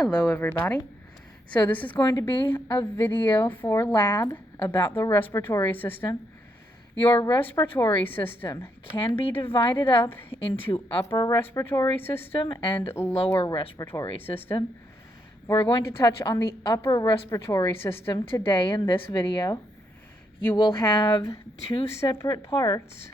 Hello everybody. So this is going to be a video for lab about the respiratory system. Your respiratory system can be divided up into upper respiratory system and lower respiratory system. We're going to touch on the upper respiratory system today in this video. You will have two separate parts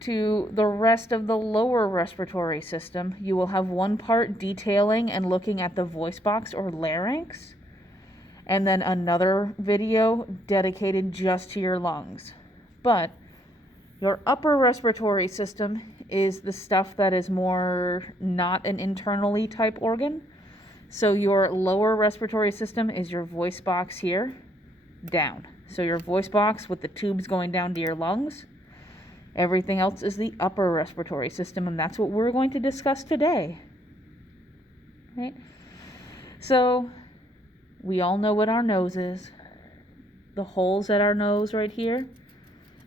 to the rest of the lower respiratory system. You will have one part detailing and looking at the voice box or larynx, and then another video dedicated just to your lungs. But your upper respiratory system is the stuff that is more not an internally type organ. So your lower respiratory system is your voice box here, down. So your voice box with the tubes going down to your lungs. Everything else is the upper respiratory system, and that's what we're going to discuss today. Right? So, we all know what our nose is. The holes at our nose right here,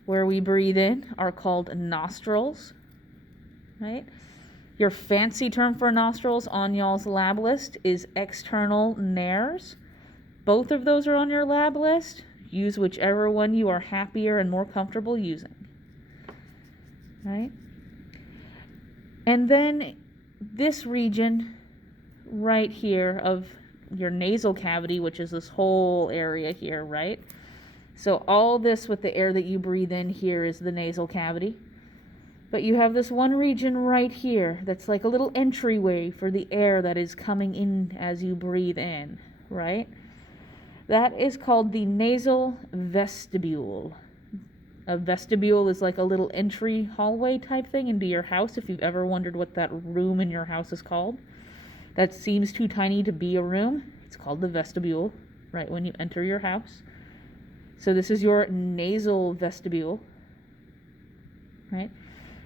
where we breathe in, are called nostrils. Right? Your fancy term for nostrils on y'all's lab list is external nares. Both of those are on your lab list. Use whichever one you are happier and more comfortable using. Right? And then this region right here of your nasal cavity, which is this whole area here, right? So all this with the air that you breathe in here is the nasal cavity. But you have this one region right here that's like a little entryway for the air that is coming in as you breathe in, right? That is called the nasal vestibule. A vestibule is like a little entry hallway type thing into your house, if you've ever wondered what that room in your house is called. That seems too tiny to be a room. It's called the vestibule, right when you enter your house. So this is your nasal vestibule, right?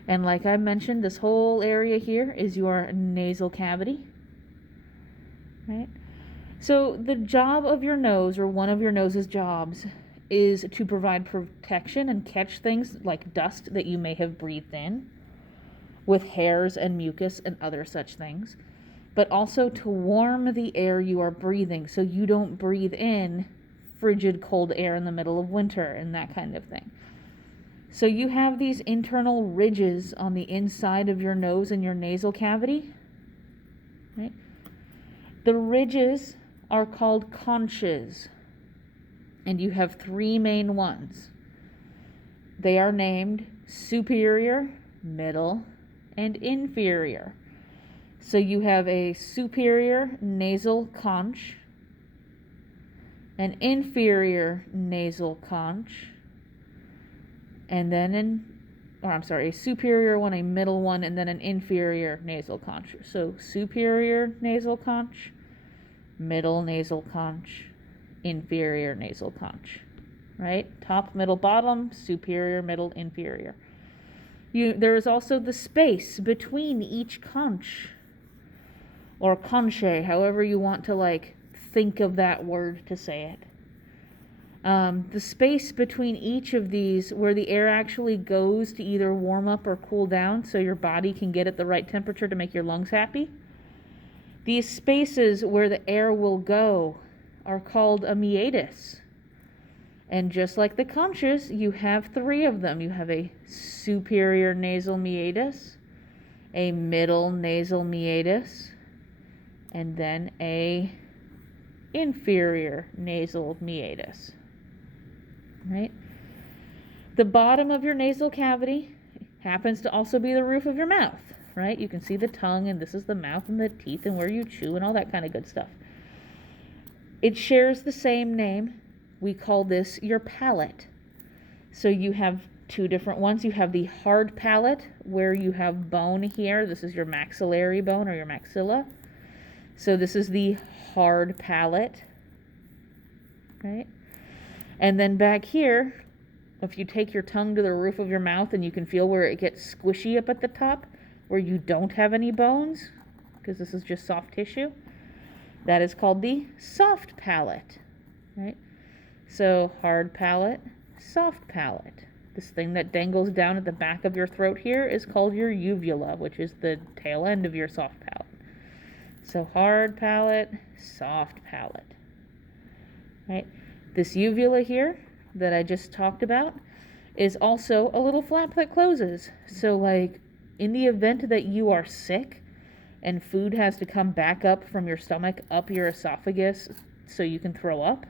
And like I mentioned, this whole area here is your nasal cavity, right? So the job of your nose, or one of your nose's jobs, is to provide protection and catch things like dust that you may have breathed in, with hairs and mucus and other such things, but also to warm the air you are breathing so you don't breathe in frigid cold air in the middle of winter and that kind of thing. So you have these internal ridges on the inside of your nose and your nasal cavity, right? The ridges are called conches. And you have three main ones. They are named superior, middle, and inferior. So you have a superior nasal conch, an inferior nasal conch, and then a superior one, a middle one, and then an inferior nasal conch. So superior nasal conch, middle nasal conch, inferior nasal conch, right? Top, middle, bottom, superior, middle, inferior. There is also the space between each conch, or conche, however you want to think of that word to say it. The space between each of these, where the air actually goes to either warm up or cool down so your body can get at the right temperature to make your lungs happy. These spaces where the air will go are called a meatus. And just like the conches, you have three of them. You have a superior nasal meatus, a middle nasal meatus, and then a inferior nasal meatus. Right? The bottom of your nasal cavity happens to also be the roof of your mouth, right? You can see the tongue, and this is the mouth and the teeth and where you chew and all that kind of good stuff. It shares the same name. We call this your palate. So you have two different ones. You have the hard palate, where you have bone here. This is your maxillary bone, or your maxilla. So this is the hard palate, right? And then back here, if you take your tongue to the roof of your mouth and you can feel where it gets squishy up at the top, where you don't have any bones, because this is just soft tissue, that is called the soft palate, right? So hard palate, soft palate. This thing that dangles down at the back of your throat here is called your uvula, which is the tail end of your soft palate. So hard palate, soft palate, right? This uvula here that I just talked about is also a little flap that closes. So like in the event that you are sick and food has to come back up from your stomach, up your esophagus so you can throw up,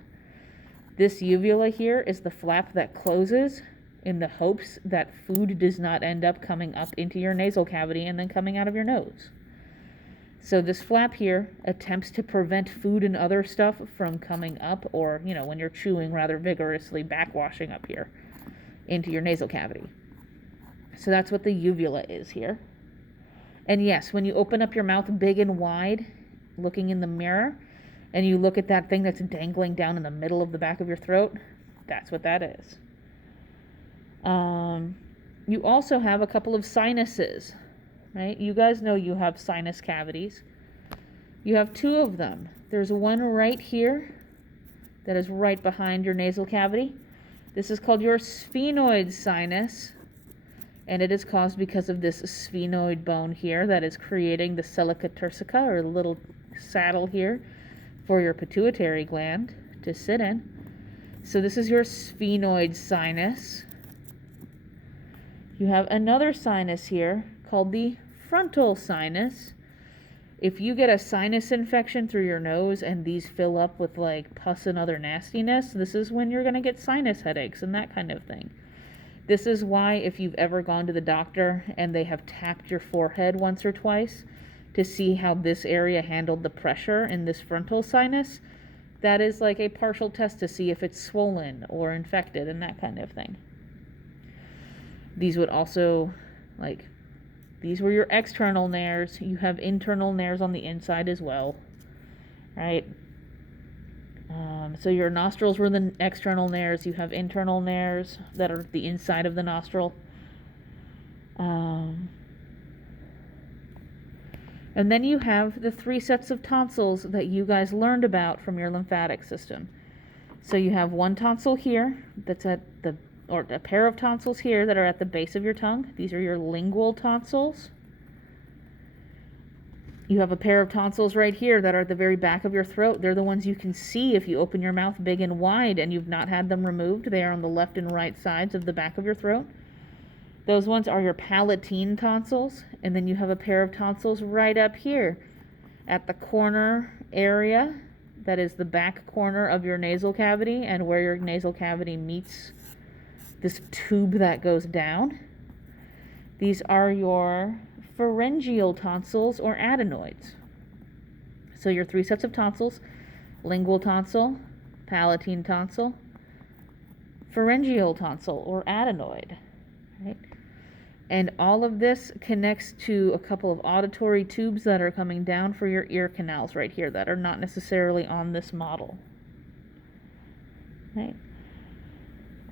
this uvula here is the flap that closes in the hopes that food does not end up coming up into your nasal cavity and then coming out of your nose. So this flap here attempts to prevent food and other stuff from coming up, or, you know, when you're chewing rather vigorously, backwashing up here into your nasal cavity. So that's what the uvula is here. And yes, when you open up your mouth big and wide, looking in the mirror, and you look at that thing that's dangling down in the middle of the back of your throat, that's what that is. You also have a couple of sinuses, right? You guys know you have sinus cavities. You have two of them. There's one right here that is right behind your nasal cavity. This is called your sphenoid sinus, and it is caused because of this sphenoid bone here that is creating the silica turcica, or little saddle here for your pituitary gland to sit in. So this is your sphenoid sinus. You have another sinus here called the frontal sinus. If you get a sinus infection through your nose and these fill up with like pus and other nastiness, this is when you're going to get sinus headaches and that kind of thing. This is why if you've ever gone to the doctor and they have tapped your forehead once or twice to see how this area handled the pressure in this frontal sinus, that is like a partial test to see if it's swollen or infected and that kind of thing. These would also, like, these were your external nares. You have internal nares on the inside as well, right? So your nostrils were the external nares. You have internal nares that are the inside of the nostril. And then you have the 3 sets of tonsils that you guys learned about from your lymphatic system. So you have one tonsil here that's at the, or a pair of tonsils here that are at the base of your tongue. These are your lingual tonsils. You have a pair of tonsils right here that are at the very back of your throat. They're the ones you can see if you open your mouth big and wide and you've not had them removed. They are on the left and right sides of the back of your throat. Those ones are your palatine tonsils. And then you have a pair of tonsils right up here at the corner area. That is the back corner of your nasal cavity and where your nasal cavity meets this tube that goes down. These are your pharyngeal tonsils or adenoids. So your 3 sets of tonsils: lingual tonsil, palatine tonsil, pharyngeal tonsil or adenoid, right? And all of this connects to a couple of auditory tubes that are coming down for your ear canals right here that are not necessarily on this model, right?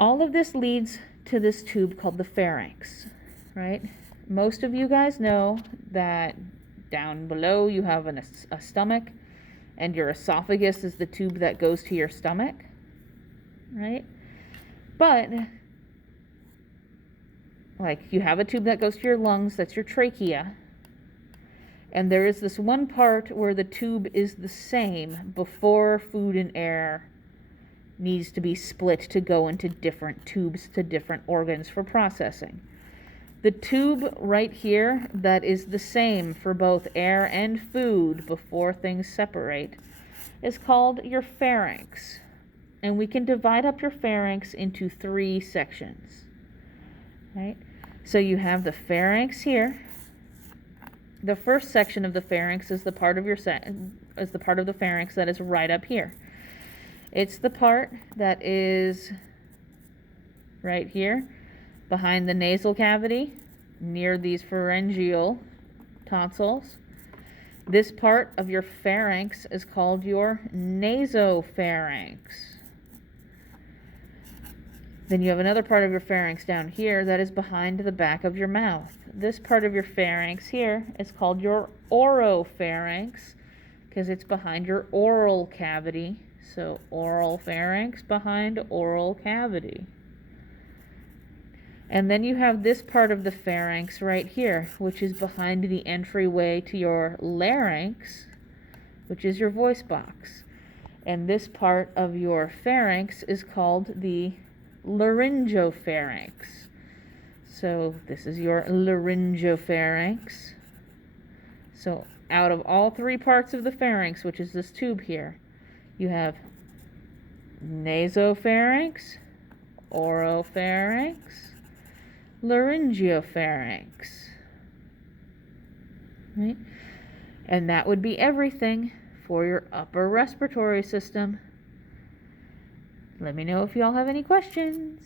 All of this leads to this tube called the pharynx, right? Most of you guys know that down below you have a stomach, and your esophagus is the tube that goes to your stomach, right? But like you have a tube that goes to your lungs, that's your trachea, and there is this one part where the tube is the same before food and air needs to be split to go into different tubes to different organs for processing. The tube right here that is the same for both air and food before things separate is called your pharynx. And we can divide up your pharynx into 3 sections, right? So you have the pharynx here. The first section of the pharynx is the part of the pharynx that is right up here. It's the part that is right here behind the nasal cavity near these pharyngeal tonsils. This part of your pharynx is called your nasopharynx. Then you have another part of your pharynx down here that is behind the back of your mouth. This part of your pharynx here is called your oropharynx because it's behind your oral cavity. So oral pharynx behind oral cavity. And then you have this part of the pharynx right here, which is behind the entryway to your larynx, which is your voice box. And this part of your pharynx is called the laryngopharynx. So this is your laryngopharynx. So out of all three parts of the pharynx, which is this tube here, you have nasopharynx, oropharynx, laryngopharynx. Right? And that would be everything for your upper respiratory system. Let me know if y'all have any questions.